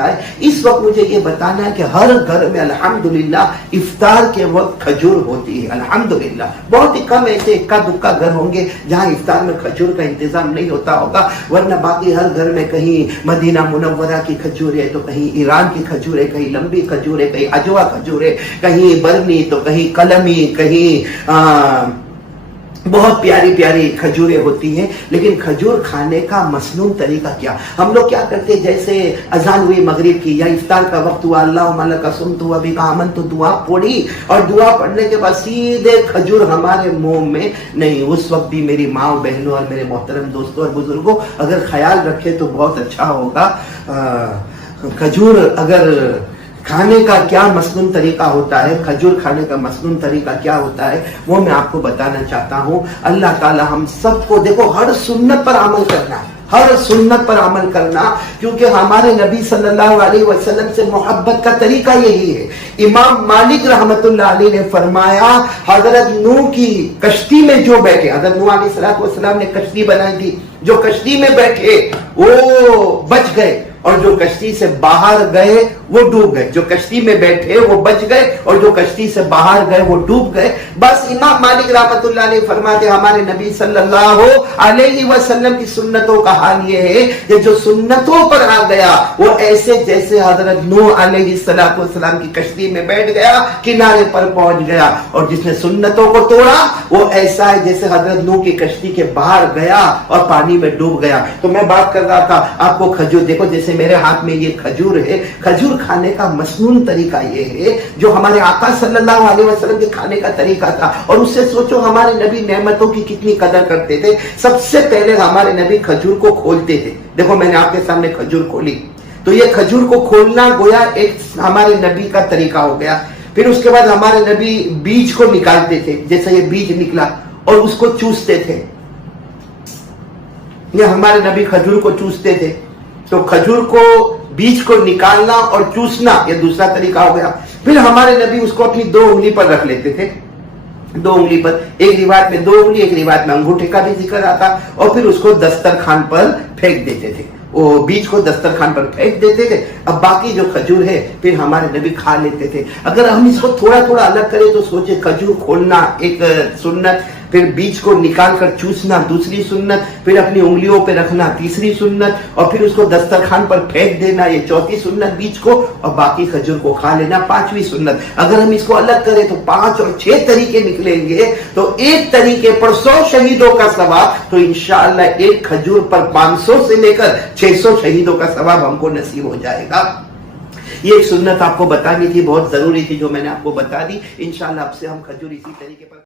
ہوتا ہے. اس وقت مجھے یہ بتانا ہے کہ ہر گھر میں الحمدللہ افطار کے وقت کھجور ہوتی ہے. الحمدللہ بہت ہی کم ایسے اکا دکا گھر ہوں گے جہاں افطار میں کھجور کا انتظام نہیں ہوتا ہوگا، ورنہ باقی ہر گھر میں کہیں مدینہ منورہ کی کھجور ہے تو کہیں ایران کی کھجور ہے، کہیں لمبی کھجور ہے، کہیں اجوا کھجور ہے، کہیں برنی تو کہیں قلمی، کہیں بہت پیاری پیاری کھجوریں ہوتی ہیں. لیکن کھجور کھانے کا مسنون طریقہ کیا؟ ہم لوگ کیا کرتے ہیں، جیسے اذان ہوئی مغرب کی یا افطار کا وقت ہوا، اللہم لک صمت و بک آمنت، دعا پڑھی اور دعا پڑھنے کے بعد سیدھے کھجور ہمارے منہ میں نہیں. اس وقت بھی میری ماں بہنوں اور میرے محترم دوستوں اور بزرگوں اگر خیال رکھے تو بہت اچھا ہوگا. کھجور اگر کھانے کا کیا مسنون طریقہ ہوتا ہے، کھجور کھانے کا مسنون طریقہ کیا ہوتا ہے، وہ میں آپ کو بتانا چاہتا ہوں. اللہ تعالی ہم سب کو دیکھو ہر سنت پر عمل کرنا ہے، ہر سنت پر عمل کرنا، کیونکہ ہمارے نبی صلی اللہ علیہ وسلم سے محبت کا طریقہ یہی ہے. امام مالک رحمت اللہ علیہ نے فرمایا حضرت نوح کی کشتی میں جو بیٹھے، حضرت نوح علیہ السلام نے کشتی بنائی تھی، جو کشتی میں بیٹھے وہ بچ گئے اور جو کشتی سے باہر گئے وہ ڈوب گئے. جو کشتی میں بیٹھے وہ بچ گئے اور جو کشتی سے باہر گئے وہ ڈوب گئے. بس امام مالک رحمت اللہ علیہ فرماتے ہمارے نبی صلی اللہ علیہ وسلم کی سنتوں کا حال یہ ہے کہ جو سنتوں پر آ گیا وہ ایسے جیسے حضرت نوح علیہ السلام کی کشتی میں بیٹھ گیا، کنارے پر پہنچ گیا، اور جس نے سنتوں کو توڑا وہ ایسا ہے جیسے حضرت نوح کی کشتی کے باہر گیا اور پانی میں ڈوب گیا. تو میں بات کر رہا تھا آپ کو کھجور، دیکھو جیسے میرے ہاتھ میں یہ کھجور ہے. کھجور کھانے کا مسنون طریقہ یہ ہے جو ہمارے آقا صلی اللہ علیہ وسلم کے کھانے کا طریقہ تھا. اور اس سے سوچو ہمارے نبی نعمتوں کی کتنی قدر کرتے تھے. سب سے پہلے ہمارے نبی کھجور کو کھولتے تھے. دیکھو میں نے آپ کے سامنے کھجور کھولی تو یہ کھجور کو کھولنا گویا ایک ہمارے نبی کا طریقہ ہو گیا. پھر اس کے بعد ہمارے نبی بیج کو نکالتے تھے، جیسے یہ بیج نکلا اور اس کو چوستے تھے. یہ ہمارے نبی کھجور کو چوستے تھے. تو کھجور کو بیج کو نکالنا اور چوسنا یہ دوسرا طریقہ ہو گیا. پھر ہمارے نبی اس کو اپنی 2 انگلی پر رکھ لیتے تھے، 2 انگلی پر، ایک روایت میں 2 انگلی، ایک روایت میں انگوٹھے کا بھی ذکر آتا، اور پھر اس کو دسترخوان پر پھینک دیتے تھے. وہ بیج کو دسترخوان پر پھینک دیتے تھے. اب باقی جو کھجور ہے پھر ہمارے نبی کھا لیتے تھے. اگر ہم اس کو تھوڑا تھوڑا الگ کریں تو سوچے کھجور کھولنا ایک سنت، پھر بیج کو نکال کر چوسنا دوسری سنت، پھر اپنی انگلیوں پہ رکھنا تیسری سنت، اور پھر اس کو دسترخوان پر پھینک دینا یہ چوتھی سنت بیج کو، اور باقی کھجور کو کھا لینا پانچویں سنت. اگر ہم اس کو الگ کریں تو 5 اور 6 طریقے نکلیں گے. تو ایک طریقے پر 100 شہیدوں کا ثواب، تو انشاءاللہ ایک کھجور پر 500 سے لے کر 600 شہیدوں کا ثواب ہم کو نصیب ہو جائے گا. یہ ایک سنت آپ کو بتانی تھی، بہت ضروری تھی جو میں نے آپ کو بتا دی. انشاءاللہ اب سے ہم کھجور اسی طریقے پر